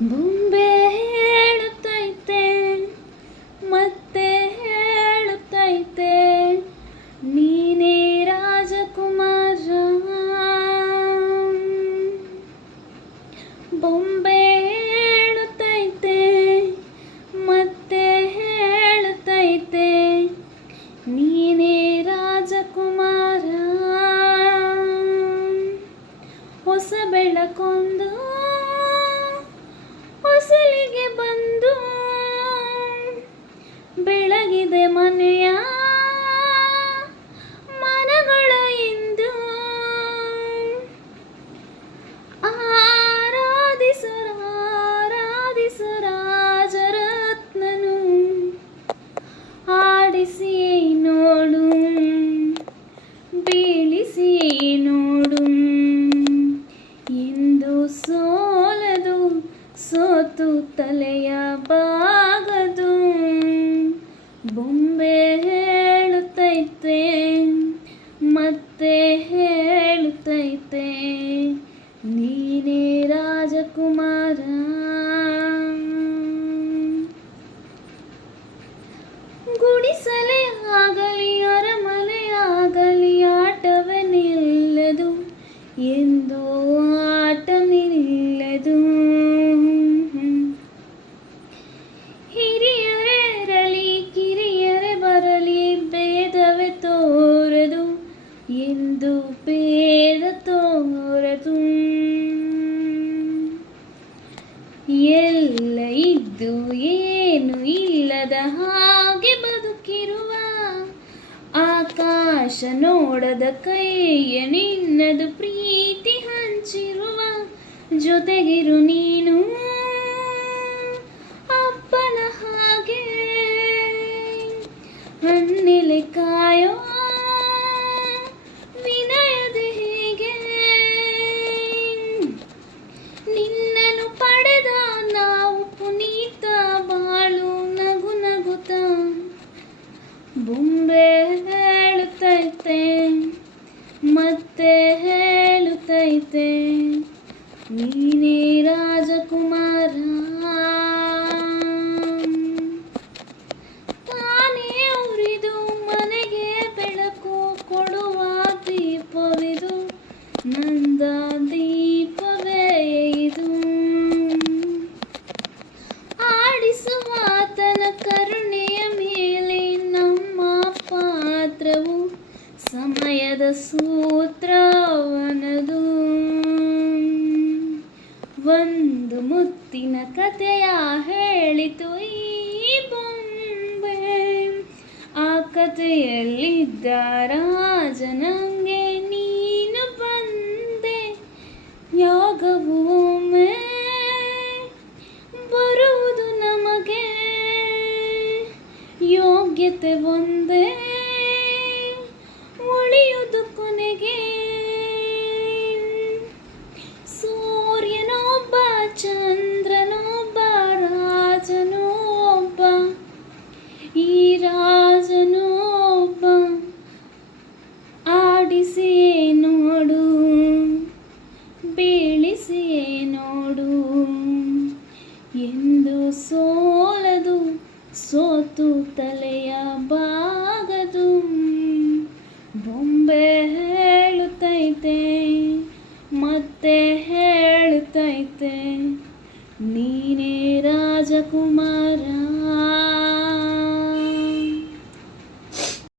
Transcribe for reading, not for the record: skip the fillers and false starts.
ಬೊಂಬೆ ಹೇಳುತ್ತೈತೆ ಮತ್ತೆ ಹೇಳುತ್ತೈತೆ ನೀನೇ ರಾಜಕುಮಾರ. ಬೊಂಬೆ ಹೇಳುತ್ತೈತೆ ಮತ್ತೆ ಹೇಳುತ್ತೈತೆ ನೀನೇ ರಾಜಕುಮಾರ. ಹೊಸ ಬೆಳಕೊಂದು ಹೊಸಲಿಗೆ ಬಂದು ಬೆಳಗಿದೆ ಮನೆಯ ಮನಗಳ ಇಂದು. ಆರಾಧಿಸು ರಾಜರತ್ನನು, ಆಡಿಸಿಯೇ ನೋಡು ಬೀಳಿಸಿಯೇ ನೋಡು ಎಂದು ಸೋಲದು ಸೋತು ತಲೆಯ ಬಾಗದು. ಬೊಂಬೆ ಹೇಳುತ್ತೈತೆ ಮತ್ತೆ ಹೇಳುತ್ತೈತೆ ನೀನೇ ರಾಜಕುಮಾರ. ಗುಡಿಸಲೇ ಆಗಲಿ ಅರಮನೆ ಆಗಲಿ ಆಟವೇ ನಿಲ್ಲದು ಎಂದು ಆಟ ನಿಲ್ಲದು. ಹಿರಿಯರೇ ಕಿರಿಯರೇ ಬರಲಿ ಭೇದವೇ ತೋರದು ಎಂದು ಭೇದ ತೋರದು. ಎಲ್ಲ ಇದ್ದು ಏನು ಇಲ್ಲದ ಹಾಗೆ ಬದುಕಿರುವ ಆಕಾಶ ನೋಡದ ಕೈಯ ನಿನ್ನದು ಪ್ರೀತಿ ಹಂಚಿರುವ. ಜೊತೆಗಿರು ನೀನು ಅಪ್ಪನ ಹಾಗೆ ಹನ್ನೆಲೆ ಕಾಯೋ ವಿನಯದ ಹೀಗೆ. ನಿನ್ನನ್ನು ಪಡೆದ ನಾವು ಪುನೀತ ಬಾಳು ನಗು ನಗುತ್ತ. ಬೊಂಬೆ ಹೇಳುತ್ತೈತೆ ಮತ್ತೆ ಹೇಳುತ್ತೈತೆ ನೀನೇ ರಾಜಕುಮಾರ. ತಾನೇ ಉರಿದು ಮನೆಗೆ ಬೆಳಕು ಕೊಡುವ ದೀಪವಿದು, ನಂದ ದೀಪವೇ ಇದು. ಆಡಿಸುವಾತನ ಕರುಣೆಯ ಮೇಲೆ ನಮ್ಮ ಪಾತ್ರವು ಸಮಯದ ಸೂತ್ರವನದು. ಒಂದು ಮುತ್ತಿನ ಕಥೆಯ ಹೇಳಿತು ಈ ಬೊಂಬೆ. ಆ ಕಥೆಯಲ್ಲಿದ್ದ ರಾಜನಂಗೆ ನೀನು ಬಂದೆ. ಯಾಗವು ಒಮ್ಮೆ ಬರುವುದು ನಮಗೆ, ಯೋಗ್ಯತೆ ಒಂದೇ ಉಳಿಯುವುದು ಕೊನೆಗೆ. ಸೂರ್ಯನೊಬ್ಬ ಚಂದ್ರನೊಬ್ಬ ರಾಜನೂ ಒಬ್ಬ, ಈ ರಾಜನೂ ಒಬ್ಬ. ಆಡಿಸಿಯೇ ನೋಡು ಬೀಳಿಸಿಯೇ ನೋಡು ಎಂದು ಸೋಲದು ಸೋತು ತಲೆಯ ಬಾಗದು. ಬೊಂಬೆ ಹೇಳುತ್ತೈತೆ ಮತ್ತೆ ಹೇಳುತ್ತೈತೆ ನೀನೇ ರಾಜಕುಮಾರ.